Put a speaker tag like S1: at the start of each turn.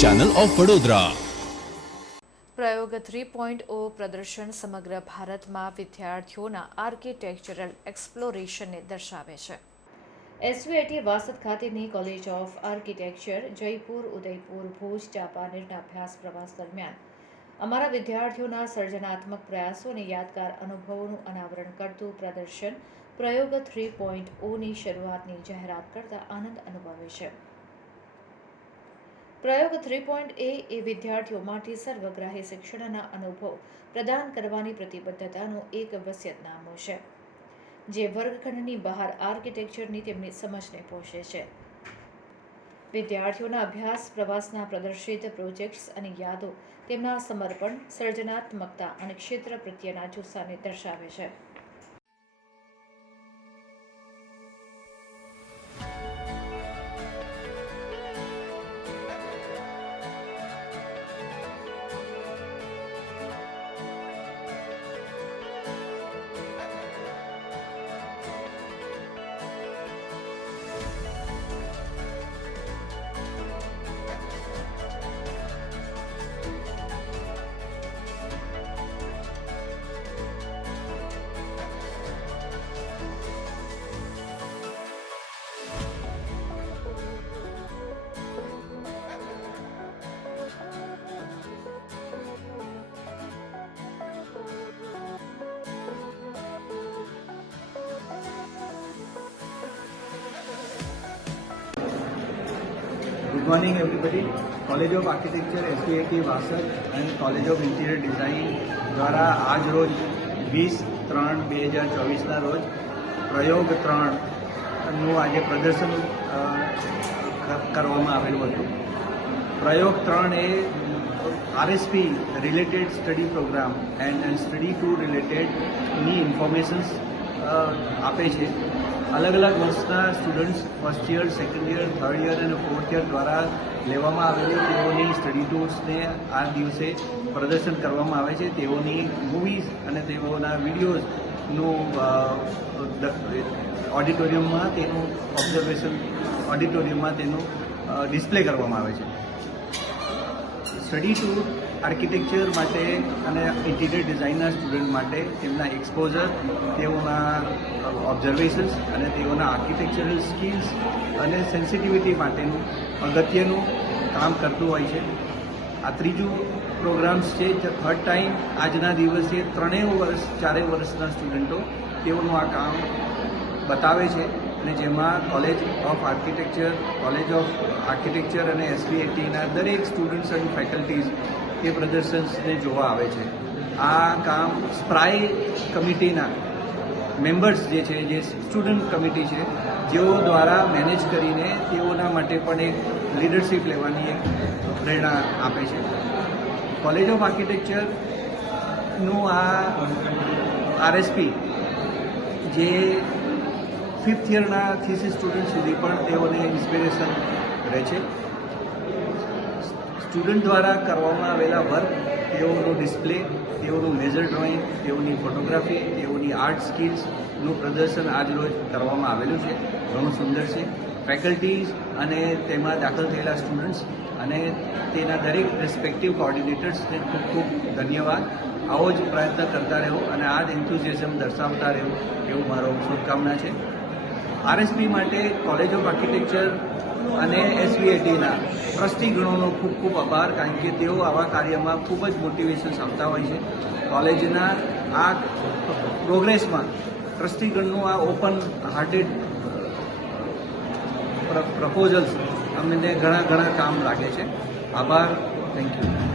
S1: Channel of Vadodara
S2: Prayog three point ઓ પ્રદર્શન સમગ્ર ભારતમાં વિદ્યાર્થીઓના આર્કિટેક્ચરલ એક્સપ્લોરેશનને દર્શાવે છે. એસવીઆઈટી વાસદ ખાતેની college of architecture Jaipur, Udaipur, Bhuj ચાંપાનેરના અભ્યાસ પ્રવાસ દરમિયાન અમારા વિદ્યાર્થીઓના સર્જનાત્મક પ્રયાસો અને યાદગાર અનુભવોનું અનાવરણ કરતું પ્રદર્શન પ્રયોગ થ્રી પોઈન્ટ ઓની શરૂઆતની જાહેરાત કરતા આનંદ અનુભવે છે. પ્રયોગ થ્રી પોઈન્ટ એ એ વિદ્યાર્થીઓ માટે સર્વગ્રાહી શિક્ષણના અનુભવ પ્રદાન કરવાની પ્રતિબદ્ધતાનું એક વસિયતનામું છે, જે વર્ગખંડની બહાર આર્કિટેક્ચરની તેમની સમજને પોષે છે. વિદ્યાર્થીઓના અભ્યાસ, પ્રવાસના પ્રદર્શિત પ્રોજેક્ટ્સ અને યાદો તેમના સમર્પણ, સર્જનાત્મકતા અને ક્ષેત્ર પ્રત્યેના જુસ્સાને દર્શાવે છે.
S3: Good morning, everybody. College of architecture SPIT Vasad and college of interior design દ્વારા આજ રોજ વીસ ત્રણ બે હજાર ચોવીસના રોજ પ્રયોગ ત્રણનું આજે પ્રદર્શન કરવામાં આવેલું હતું પ્રયોગ ત્રણ એ RSP related study program and study to રિલેટેડની informations આપે છે. અલગ અલગ વર્ષના students first year second year third year અને ફોર્થ યર દ્વારા લેવામાં આવેલી તેઓની સ્ટડી ટૂર્સને આ દિવસે પ્રદર્શન કરવામાં આવે છે. તેઓની મૂવીઝ અને તેઓના વિડીયોઝનું ઓડિટોરિયમમાં તેનું ઓબ્ઝર્વેશન ઓડિટોરિયમમાં તેનું ડિસ્પ્લે કરવામાં આવે છે. સ્ટડી ટૂર આર્કિટેક્ચર માટે અને ઇન્ટિરિયર ડિઝાઇનના સ્ટુડન્ટ માટે તેમના એક્સપોઝર તેઓના ઓબ્ઝર્વેશન્સ અને તેઓના આર્કિટેક્ચરલ સ્કિલ્સ અને સેન્સિટિવિટી માટેનું અગત્યનું કામ કરતું હોય છે. આ ત્રીજું પ્રોગ્રામ્સ છે થર્ડ ટાઈમ આજના દિવસે ત્રણેય વર્ષ, ચારેય વર્ષના સ્ટુડન્ટો તેઓનું આ કામ બતાવે છે અને જેમાં college of architecture college of architecture અને એસવીએટીના દરેક સ્ટુડન્ટ્સ અને ફેકલ્ટીઝ તે પ્રદર્શનને જોવા આવે છે. આ કામ સ્પ્રાય કમિટીના મેમ્બર્સ જે છે, જે સ્ટુડન્ટ કમિટી છે, જેઓ દ્વારા મેનેજ કરીને તેઓના માટે પણ એક લીડરશિપ લેવાની એક પ્રેરણા આપે છે. કોલેજ ઓફ આર્કિટેક્ચરનું આ આરએસપી જે ફિફ્થ યરના થીસી સ્ટુડન્ટ સુધી પણ તેઓને ઇન્સ્પિરેશન રહે છે. સ્ટુડન્ટ દ્વારા કરવામાં આવેલા વર્ક, તેઓનું ડિસ્પ્લે, તેઓનું મેજર ડ્રોઈંગ, તેઓની ફોટોગ્રાફી, તેઓની આર્ટ સ્કિલ્સનું પ્રદર્શન આજરોજ કરવામાં આવેલું છે. ઘણું સુંદર છે. ફેકલ્ટીઝ અને તેમાં દાખલ થયેલા સ્ટુડન્ટ્સ અને તેના દરેક રિસ્પેક્ટિવ કોઓર્ડિનેટર્સને ખૂબ ખૂબ ધન્યવાદ. આવો જ પ્રયત્ન કરતા રહો અને આ જ એન્થુઝિયાઝમ દર્શાવતા રહો. એવું મારો શુભકામના છે. આરએસપી માટે કોલેજ ઓફ આર્કિટેક્ચર અને એસવીઆઈટીના ટ્રસ્ટીગણોનો ખૂબ ખૂબ આભાર, કારણ કે તેઓ આવા કાર્યમાં ખૂબ જ મોટિવેશન્સ આપતા હોય છે. કોલેજના આ પ્રોગ્રેસમાં ટ્રસ્ટીગણનું આ ઓપન હાર્ટેડ પ્રપોઝલ્સ અમને ઘણા ઘણા કામ લાગે છે. આભાર. Thank you